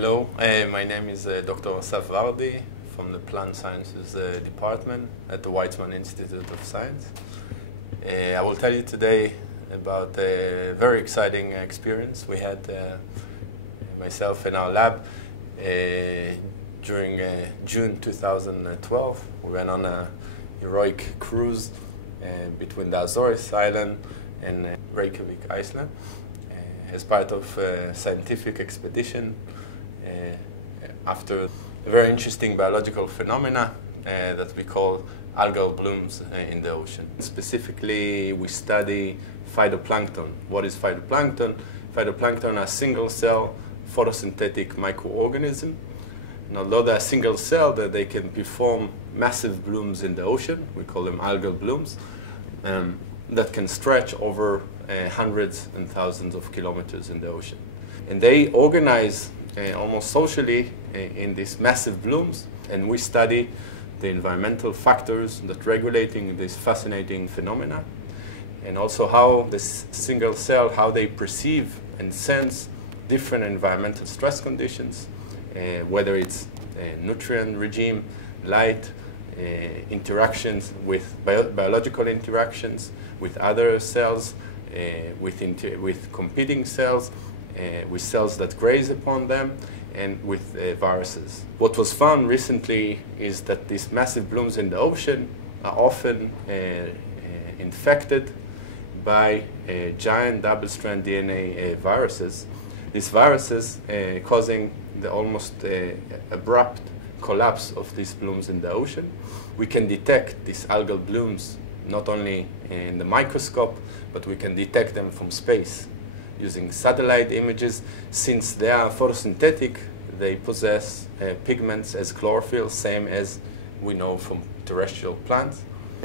Hello, my name is Dr. Assaf Vardi from the Plant Sciences Department at the Weizmann Institute of Science. I will tell you today about a very exciting experience we had, myself in our lab, during June 2012. We went on a heroic cruise between the Azores Island and Reykjavik, Iceland, as part of a scientific expedition after a very interesting biological phenomena that we call algal blooms in the ocean. Specifically, we study phytoplankton. What is phytoplankton? Phytoplankton are single-cell photosynthetic microorganisms. And although they are single-cell, they can perform massive blooms in the ocean. We call them algal blooms that can stretch over hundreds and thousands of kilometers in the ocean. And they organize almost socially in these massive blooms, and we study the environmental factors that regulating this fascinating phenomena, and also how this single cell, how they perceive and sense different environmental stress conditions, whether it's nutrient regime, light, interactions with biological interactions with other cells, with competing cells, with cells that graze upon them, and with viruses. What was found recently is that these massive blooms in the ocean are often infected by giant double-strand DNA viruses. These viruses causing the almost abrupt collapse of these blooms in the ocean. We can detect these algal blooms not only in the microscope, but we can detect them from space using satellite images. Since they are photosynthetic, they possess pigments as chlorophyll, same as we know from terrestrial plants.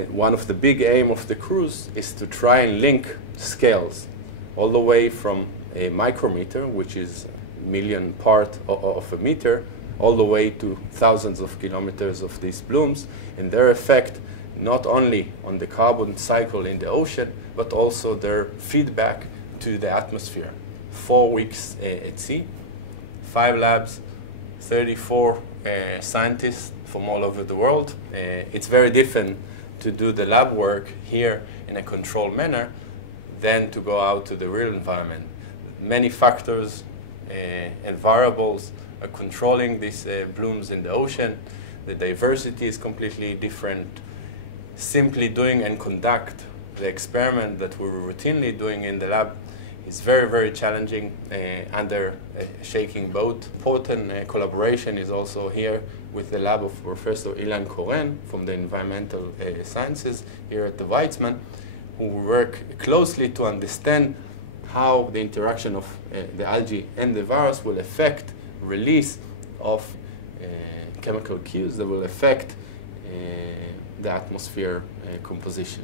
One of the big aims of the cruise is to try and link scales all the way from a micrometer, which is a millionth part of a meter, all the way to thousands of kilometers of these blooms, and their effect not only on the carbon cycle in the ocean, but also their feedback to the atmosphere. 4 weeks at sea, 5 labs, 34 scientists from all over the world. It's very different to do the lab work here in a controlled manner than to go out to the real environment. Many factors and variables are controlling these blooms in the ocean. The diversity is completely different. Simply doing and conduct the experiment that we were routinely doing in the lab is very, very challenging under a shaking boat. Important collaboration is also here with the lab of Professor Ilan Koren from the Environmental Sciences here at the Weizmann, who work closely to understand how the interaction of the algae and the virus will affect release of chemical cues that will affect the atmosphere composition.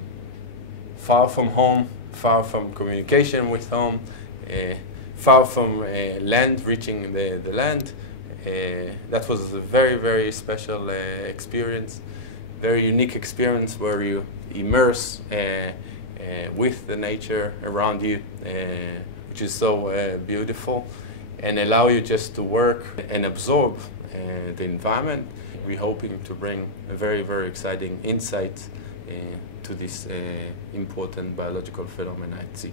Far from home, far from communication with home, far from land, reaching the land. That was a very, very special experience, very unique experience where you immerse with the nature around you, which is so beautiful, and allow you just to work and absorb the environment. We're hoping to bring a very, very exciting insight to this important biological phenomena at sea.